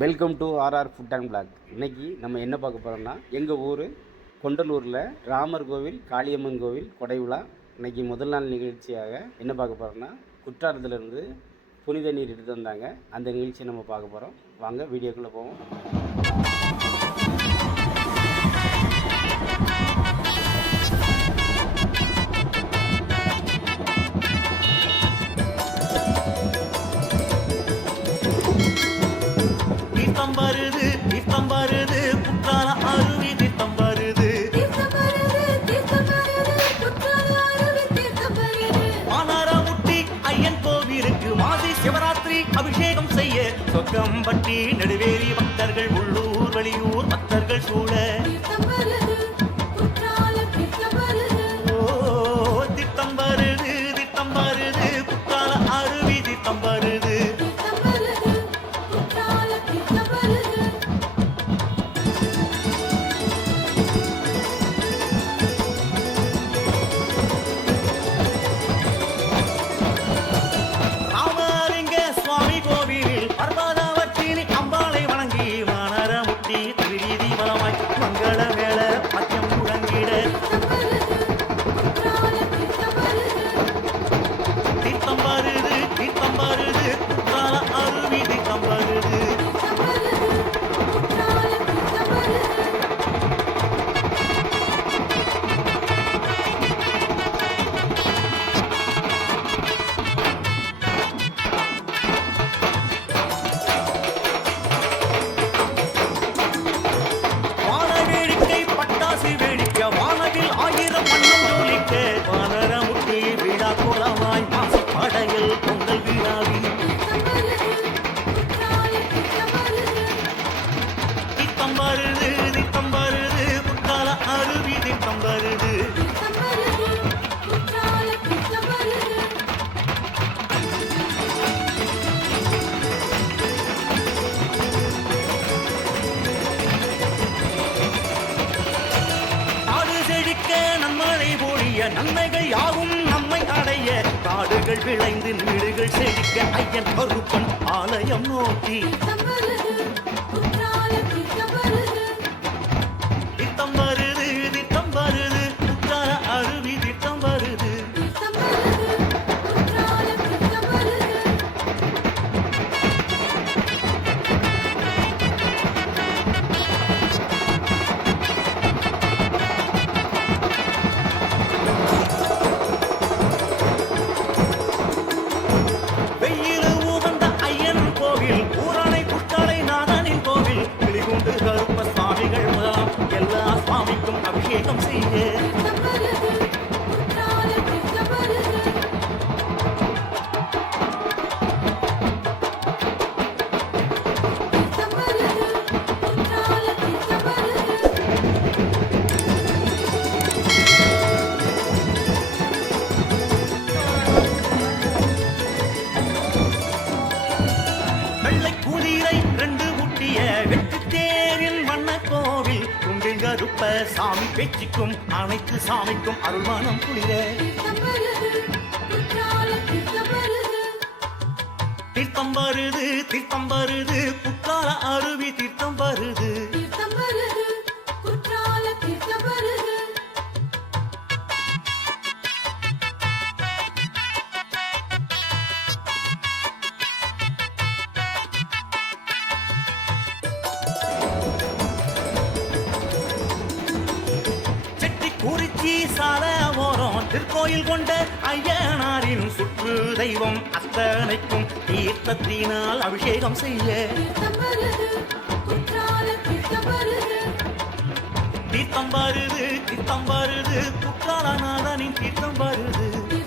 Welcome to RR food and blog இன்றைக்கி நம்ம என்ன பார்க்க போகிறோம்னா எங்கள் ஊர் கொண்டலூரில் ராமர் கோவில் காளியம்மன் கோவில் கொடைவிழா இன்றைக்கி இன்னைக்கு முதல் நாள் நிகழ்ச்சியாக என்ன பார்க்க போகிறோம்னா குற்றாலத்துலேருந்து புனித நீர் எடுத்து வந்தாங்க. அந்த நிகழ்ச்சியை நம்ம பார்க்க போகிறோம் வாங்க வீடியோக்குள்ளே போவோம். செய்ய சொக்கம்பட்டி நடுவேலி அருவி வருது. செழிக்க நன்மைகள் யாவும் நம்மை அடைய. காடுகள் விளைந்து வீடுகள் செழிக்க ஐயன் கருப்பன் ஆலயம் நோக்கி. பேச்சுக்கும் அனைத்து சாமிக்கும் அருள்மானம் குளிர. தீர்த்தம் வருது தீர்த்தம் வருது புக்கால அருவி தீர்த்தம் வருது. சால ஓரம் திருக்கோயில் கொண்ட ஐயனாரின் சுற்று தெய்வம் அத்தனைக்கும் தீர்த்தத்தினால் அபிஷேகம் செய்ய. தீர்த்தம் வருது தீர்த்தம் வருது. குற்றாலநாதனின் தீர்த்தம் வருது.